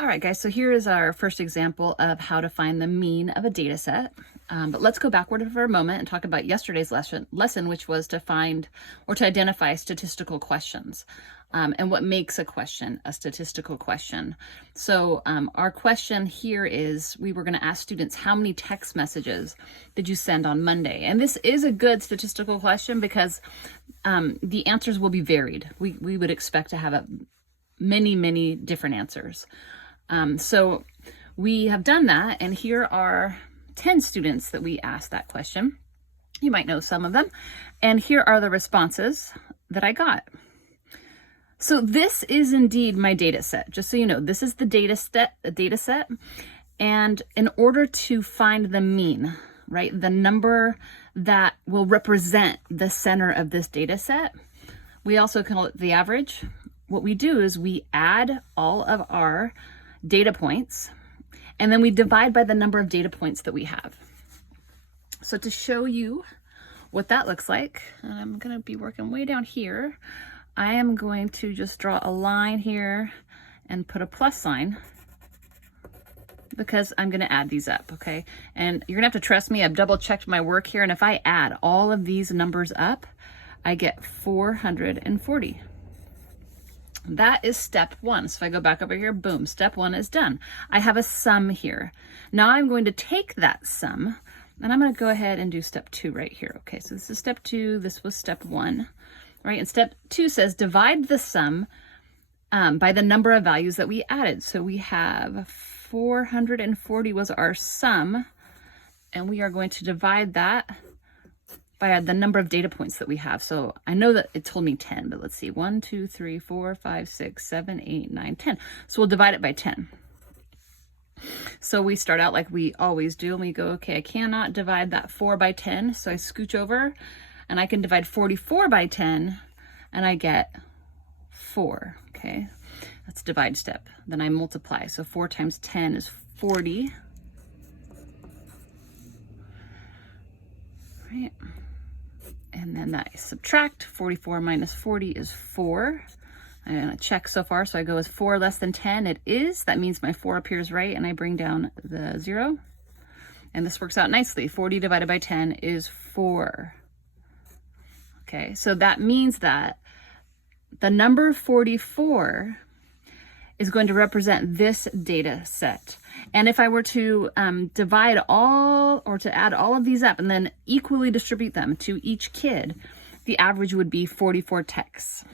All right, guys, so here is our first example of how to find the mean of a data set. But let's go backward for a moment and talk about yesterday's lesson, which was to find or to identify statistical questions and what makes a question a statistical question. So our question here is, we were going to ask students, how many text messages did you send on Monday? And this is a good statistical question because the answers will be varied. We would expect to have many different answers. So we have done that, and here are 10 students that we asked that question. You might know some of them. And here are the responses that I got. So this is indeed my data set. Just so you know, this is the data set. And in order to find the mean, right, the number that will represent the center of this data set, we also call it the average. What we do is we add all of our data points, and then we divide by the number of data points that we have. So to show you what that looks like, and I'm going to be working way down here, I am going to just draw a line here and put a plus sign because I'm going to add these up, okay? And you're going to have to trust me, I've double checked my work here, and if I add all of these numbers up, I get 440. That is step one. So if I go back over here, boom, step one is done. I have a sum here. Now I'm going to take that sum and I'm going to go ahead and do step two right here. Okay, so this is step two. This was step one, right? And step two says divide the sum by the number of values that we added. So we have 440 was our sum, and we are going to divide that by the number of data points that we have. So I know that it told me 10, but let's see, 1, 2, 3, 4, 5, 6, 7, 8, 9, 10. So we'll divide it by 10. So we start out like we always do, and we go, okay, I cannot divide that 4 by 10. So I scooch over and I can divide 44 by 10 and I get 4, okay? That's divide step. Then I multiply. So 4 times 10 is 40. Right. And then I subtract. 44 minus 40 is 4. I'm going to check so far. So I go, is 4 less than 10? It is. That means my 4 appears right, and I bring down the 0. And this works out nicely. 40 divided by 10 is 4. Okay, so that means that the number 44 is going to represent this data set. And if I were to divide all, or to add all of these up and then equally distribute them to each kid, the average would be 44 texts.